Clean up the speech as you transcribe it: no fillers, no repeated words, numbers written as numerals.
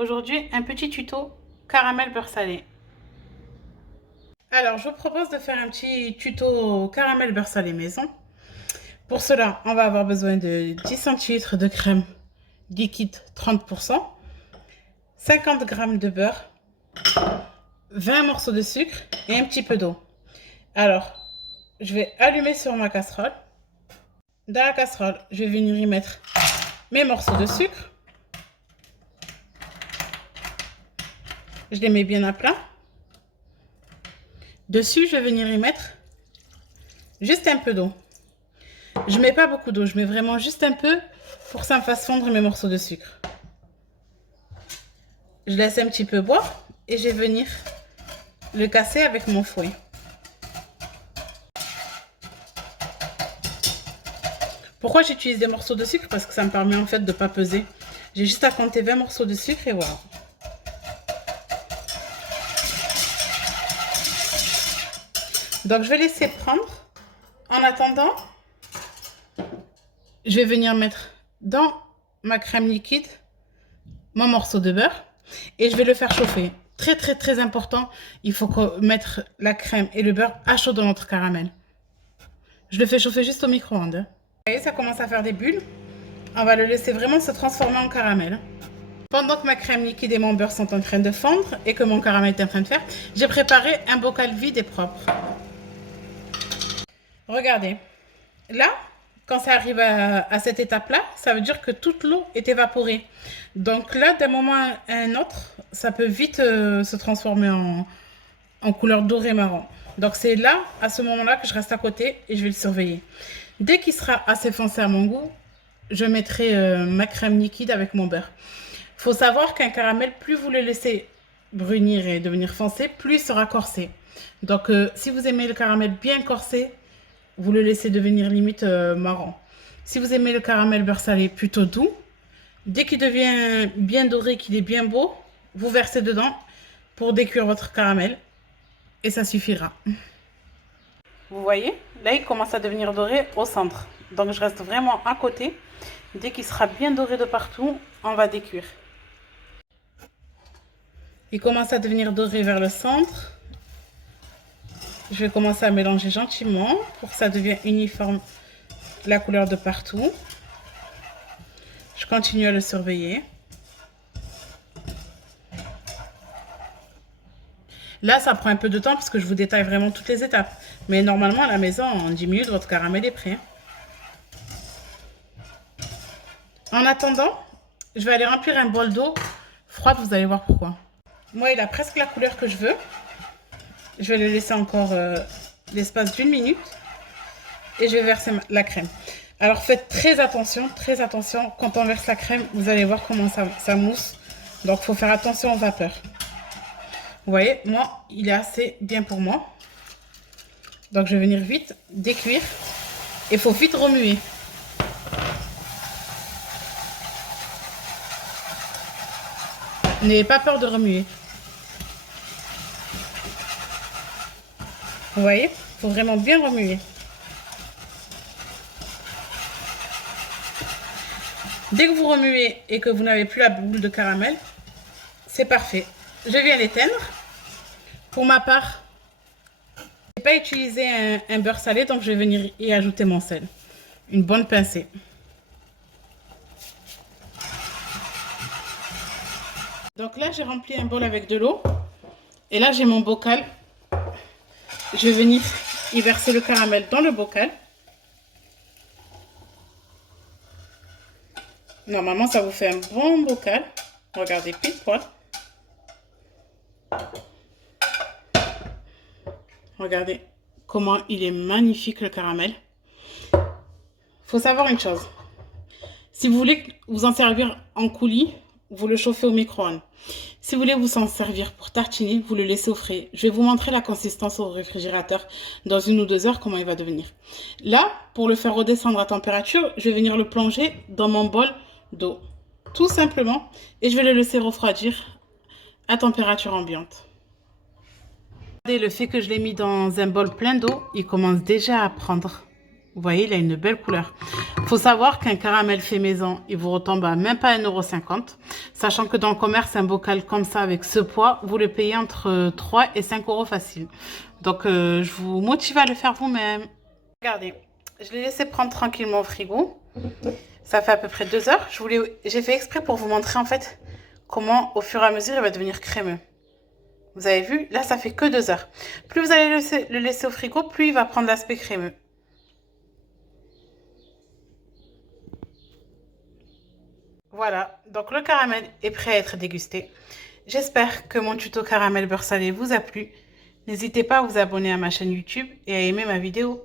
Aujourd'hui, un petit tuto caramel beurre salé. Alors, je vous propose de faire un petit tuto caramel beurre salé maison. Pour cela, on va avoir besoin de 10 centilitres de crème liquide 30%, 50 g de beurre, 20 morceaux de sucre et un petit peu d'eau. Alors, je vais allumer sur ma casserole. Dans la casserole, je vais venir y mettre mes morceaux de sucre. Je les mets bien à plat. Dessus, je vais venir y mettre juste un peu d'eau. Je ne mets pas beaucoup d'eau, je mets vraiment juste un peu pour que ça me fasse fondre mes morceaux de sucre. Je laisse un petit peu boire et je vais venir le casser avec mon fouet. Pourquoi j'utilise des morceaux de sucre? Parce que ça me permet en fait de ne pas peser. J'ai juste à compter 20 morceaux de sucre et voilà. Donc je vais laisser prendre. En attendant, je vais venir mettre dans ma crème liquide mon morceau de beurre et je vais le faire chauffer. Très important, il faut mettre la crème et le beurre à chaud dans notre caramel. Je le fais chauffer juste au micro-ondes. Vous voyez, ça commence à faire des bulles. On va le laisser vraiment se transformer en caramel. Pendant que ma crème liquide et mon beurre sont en train de fondre et que mon caramel est en train de faire, j'ai préparé un bocal vide et propre. Regardez, là, quand ça arrive à cette étape-là, ça veut dire que toute l'eau est évaporée. Donc là, d'un moment à un autre, ça peut vite se transformer en couleur doré marron. Donc c'est là, à ce moment-là, que je reste à côté et je vais le surveiller. Dès qu'il sera assez foncé à mon goût, je mettrai ma crème liquide avec mon beurre. Il faut savoir qu'un caramel, plus vous le laissez brunir et devenir foncé, plus il sera corsé. Donc si vous aimez le caramel bien corsé, vous le laissez devenir limite marron. Si vous aimez le caramel beurre salé plutôt doux, dès qu'il devient bien doré, qu'il est bien beau, vous versez dedans pour décuire votre caramel et ça suffira. Vous voyez, là il commence à devenir doré au centre. Donc je reste vraiment à côté. Dès qu'il sera bien doré de partout, on va décuire. Il commence à devenir doré vers le centre. Je vais commencer à mélanger gentiment pour que ça devienne uniforme la couleur de partout. Je continue à le surveiller. Là, ça prend un peu de temps parce que je vous détaille vraiment toutes les étapes. Mais normalement, à la maison, en 10 minutes, votre caramel est prêt. En attendant, je vais aller remplir un bol d'eau froide, vous allez voir pourquoi. Moi, il a presque la couleur que je veux. Je vais le laisser encore l'espace d'une minute et je vais verser la crème. Alors faites très attention quand on verse la crème, vous allez voir comment ça mousse. Donc il faut faire attention aux vapeurs. Vous voyez, moi, il est assez bien pour moi. Donc je vais venir vite décuire. Il faut vite remuer. N'ayez pas peur de remuer. Vous voyez, il faut vraiment bien remuer. Dès que vous remuez et que vous n'avez plus la boule de caramel, c'est parfait. Je viens l'éteindre. Pour ma part, je n'ai pas utilisé un beurre salé, donc je vais venir y ajouter mon sel. Une bonne pincée. Donc là, j'ai rempli un bol avec de l'eau. Et là, j'ai mon bocal. Je vais venir y verser le caramel dans le bocal. Normalement, ça vous fait un bon bocal. Regardez, pile poil. Regardez comment il est magnifique le caramel. Il faut savoir une chose. Si vous voulez vous en servir en coulis, vous le chauffez au micro-ondes. Si vous voulez vous en servir pour tartiner, vous le laissez au frais. Je vais vous montrer la consistance au réfrigérateur dans 1 ou 2 heures, comment il va devenir. Là, pour le faire redescendre à température, je vais venir le plonger dans mon bol d'eau. Tout simplement. Et je vais le laisser refroidir à température ambiante. Regardez, le fait que je l'ai mis dans un bol plein d'eau, il commence déjà à prendre. Vous voyez, il a une belle couleur. Il faut savoir qu'un caramel fait maison, il vous retombe à même pas 1,50 €. Sachant que dans le commerce, un bocal comme ça, avec ce poids, vous le payez entre 3 et 5 € facile. Donc, je vous motive à le faire vous-même. Regardez, je l'ai laissé prendre tranquillement au frigo. Ça fait à peu près 2 heures. J'ai fait exprès pour vous montrer en fait comment, au fur et à mesure, il va devenir crémeux. Vous avez vu, là, ça fait que 2 heures. Plus vous allez le laisser au frigo, plus il va prendre l'aspect crémeux. Voilà, donc le caramel est prêt à être dégusté. J'espère que mon tuto caramel beurre salé vous a plu. N'hésitez pas à vous abonner à ma chaîne YouTube et à aimer ma vidéo.